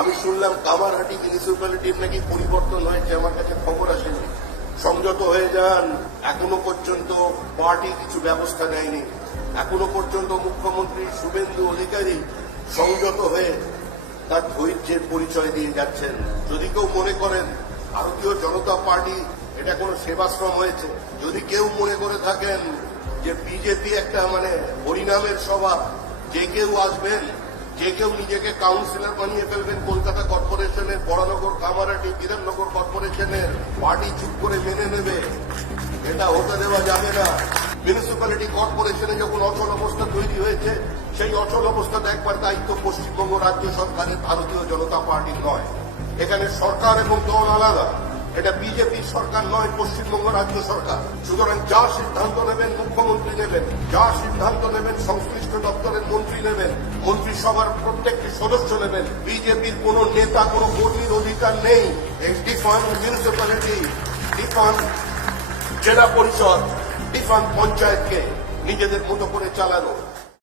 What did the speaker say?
আমি শুনলাম কামারহাটি মিউনিসিপ্যালিটির নাকি পরিবর্তন হয়েছে, আমার কাছে খবর আসেনি। সংযত হয়ে যান, এখনো পর্যন্ত পার্টি কিছু ব্যবস্থা নেয়নি। এখনো পর্যন্ত মুখ্যমন্ত্রী শুভেন্দু অধিকারী সংযত হয়ে তার ধৈর্যের পরিচয় দিয়ে যাচ্ছেন। যদি কেউ মনে করেন ভারতীয় জনতা পার্টি এটা কোনো সেবাশ্রম হয়েছে, যদি কেউ মনে করে থাকেন যে বিজেপি একটা হরিনামের সভা, যে কেউ আসবেন, যে কেউ নিজেকে কাউন্সিলর বানিয়ে ফেলবেন কলকাতা কর্পোরেশনের, বড়নগর, কামারহাটি, বিধাননগর কর্পোরেশনের, পার্টি চুপ করে মেনে নেবে, এটা হতে দেওয়া যাবে না। মিউনিসিপ্যালিটি কর্পোরেশনে যখন অচল অবস্থা তৈরি হয়েছে, সেই অচল অবস্থা দেখবার দায়িত্ব পশ্চিমবঙ্গ রাজ্য সরকারের, ভারতীয় জনতা পার্টির নয়। এখানে সরকার এবং দল আলাদা। এটা বিজেপির সরকার নয়, পশ্চিমবঙ্গ রাজ্য সরকার। সুতরাং যা সিদ্ধান্ত নেবেন মুখ্যমন্ত্রী নেবেন, যা সিদ্ধান্ত নেবেন সংশ্লিষ্ট দপ্তরের মন্ত্রী নেবেন, মন্ত্রিসভার প্রত্যেকটি সদস্য নেবেন। বিজেপির কোন নেতা, কোন কর্মীর অধিকার নেই এই ডিফান্ড মিউনিসিপ্যালিটি, ডিফান্ড জেলা পরিষদ, ডিফান্ড পঞ্চায়েতকে নিজেদের মতো করে চালানো।